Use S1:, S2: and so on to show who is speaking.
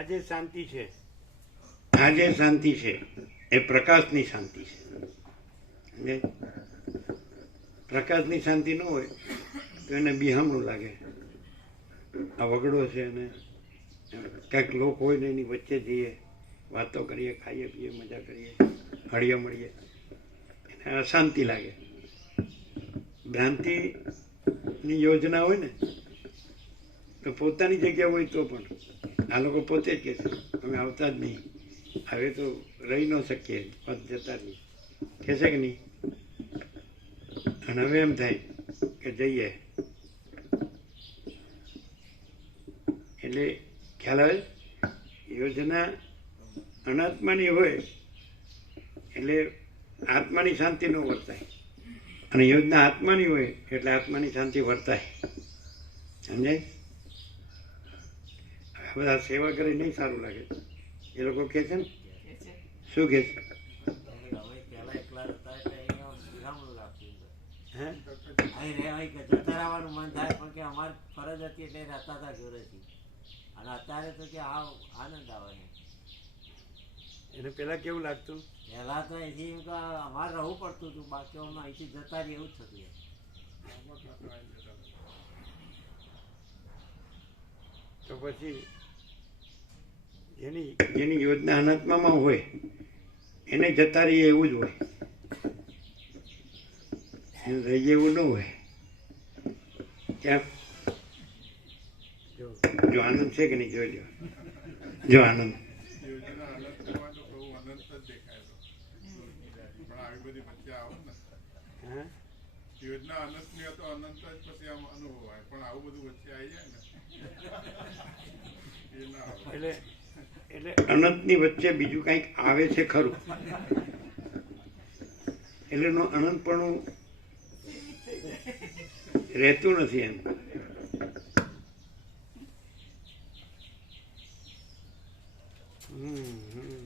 S1: આ જે શાંતિ છે.
S2: આજે શાંતિ છે. એ પ્રકાશની શાંતિ છે. પ્રકાશની શાંતિ ન હોય તો એને બિહામણું લાગે. આ વગડો છે અને ક્યાંક લોક હોય ને એની વચ્ચે જઈએ, વાતો કરીએ, ખાઈએ, પીએ, મજા કરીએ, હળીએ મળીએ. એને અશાંતિ લાગે. ભ્રાંતિની યોજના હોય ને તો પોતાની જગ્યા હોય તો પણ. આ લોકો પોતે જ કહેશે અમે આવતા જ નહીં. હવે તો રહી ન શકીએ, પદ જતા નહીં. કહેશે કે નહીં? અને હવે એમ થાય કે જઈએ. એટલે ખ્યાલ આવે? યોજના અનાત્માની હોય, એટલે આત્માની શાંતિ ન વર્તાય. અને યોજના આત્માની હોય, એટલે આત્માની શાંતિ વર્તાય. સમજાય? બધા સેવા કરી નહીં સારું લાગે. એ લોકો કહે છે ને? શું કહે છે?
S3: કે કે કે
S1: એને પેલા કેવું લાગતું?
S3: પહેલા તો અહીંથી એમ કે અમારે રહેવું પડતું હતું બાકી અમે અહીંથી જતા રહીએ એવું જ થતું
S2: તો પછી જેની જેની યોજના અનાત્મામાં હોય એને જતા રહીએ એવું જ હોય. એને રહીએ એવું ન હોય. ક્યાં?
S1: જો
S2: જો આનંદ છે કે નહીં જોઈ લો જો આનંદ.
S4: યોજના અનંતમાં તો અનંત જ દેખાય તો પણ આવી બધી વચ્ચે આવો ને યોજના અનંતની તો અનંત જ પછી આમ અનુભવાય. પણ આવું બધું વચ્ચે આવી જાય ને.
S1: એટલે એટલે
S2: અનંતની વચ્ચે બીજું કંઈક આવે છે ખરું. એટલે એનું અનંતપણું રહેતું નથી એમ. હમ.